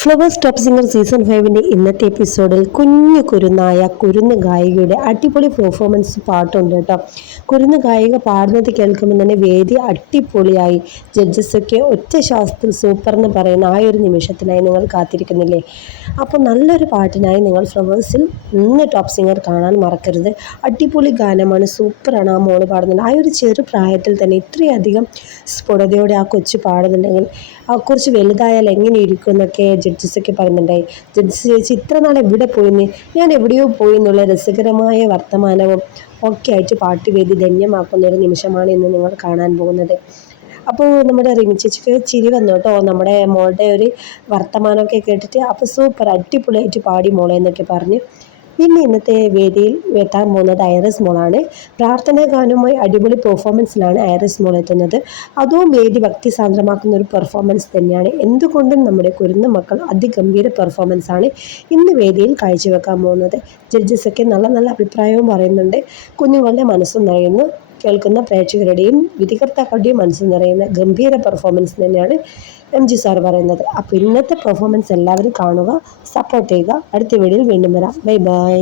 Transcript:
Flowers top singer season 5 ഇന്നത്തെ എപ്പിസോഡിൽ കുരുന്നായ കുരുന്ന് ഗായികയുടെ അടിപൊളി പെർഫോമൻസ് പാട്ടുണ്ട് കേട്ടോ. കുരുന്ന് ഗായിക പാടുന്നത് കേൾക്കുമ്പോൾ തന്നെ വേദി അടിപൊളിയായി. ജഡ്ജസൊക്കെ ഒറ്റ ശ്വാസത്തിൽ സൂപ്പർ എന്ന് പറയുന്ന ആ ഒരു നിമിഷത്തിനായി നിങ്ങൾ കാത്തിരിക്കുന്നില്ലേ? അപ്പോൾ നല്ലൊരു പാട്ടിനായി നിങ്ങൾ ഫ്ലവേഴ്സിൽ ഇന്ന് ടോപ്പ് സിംഗർ കാണാൻ മറക്കരുത്. അടിപൊളി ഗാനമാണ്, സൂപ്പറാണ് ആ മോള് പാടുന്നത്. ആ ഒരു ചെറു പ്രായത്തിൽ തന്നെ ഇത്രയധികം സ്ഫുടതയോടെ ആ കൊച്ചു പാടുന്നുണ്ടെങ്കിൽ കുറച്ച് വലുതായാൽ എങ്ങനെ ഇരിക്കും എന്നൊക്കെ ജഡ്ജസൊക്കെ പറയുന്നുണ്ടായി. ജഡ്ജസ് ചോദിച്ചു, ഇത്ര നാൾ എവിടെ പോയിന്ന്, ഞാൻ എവിടെയോ പോയി എന്നുള്ള രസകരമായ വർത്തമാനവും ഒക്കെ ആയിട്ട് പാട്ടുവേദി ധന്യമാക്കുന്ന ഒരു നിമിഷമാണ് ഇന്ന് നിങ്ങൾ കാണാൻ പോകുന്നത്. അപ്പോൾ നമ്മുടെ റിമി ചേച്ചിക്ക് ചിരി വന്നു കേട്ടോ, നമ്മുടെ മോളുടെ ഒരു വർത്തമാനമൊക്കെ കേട്ടിട്ട്. അപ്പോൾ സൂപ്പർ അടിപൊളിയായിട്ട് പാടി മോളെ എന്നൊക്കെ പറഞ്ഞ്. പിന്നെ ഇന്നത്തെ വേദിയിൽ എത്താൻ പോകുന്നത് ഐറിസ് മോളാണ്. പ്രാർത്ഥനാ ഗാനവുമായി അടിപൊളി പെർഫോമൻസിലാണ് ഐറിസ് മോൾ എത്തുന്നത്. അതും വേദി ഭക്തി സാന്ദ്രമാക്കുന്ന ഒരു പെർഫോമൻസ് തന്നെയാണ്. എന്തുകൊണ്ടും നമ്മുടെ കുരുന്ന മക്കൾ അതിഗംഭീര പെർഫോമൻസാണ് ഇന്ന് വേദിയിൽ കാഴ്ചവെക്കാൻ പോകുന്നത്. ജഡ്ജസൊക്കെ നല്ല നല്ല അഭിപ്രായവും പറയുന്നുണ്ട്. കുഞ്ഞുങ്ങളുടെ മനസ്സും നിറയുന്നു. കേൾക്കുന്ന പ്രേക്ഷകരുടെയും വിധികർത്താക്കളുടെയും മനസ്സ് നിറയുന്ന ഗംഭീര പെർഫോമൻസ് തന്നെയാണ് MG സാർ പറയുന്നത്. അപ്പോൾ ഇന്നത്തെ പെർഫോമൻസ് എല്ലാവരും കാണുക, സപ്പോർട്ട് ചെയ്യുക. അടുത്ത വീഡിയോയിൽ വീണ്ടും വരാം. Bye bye.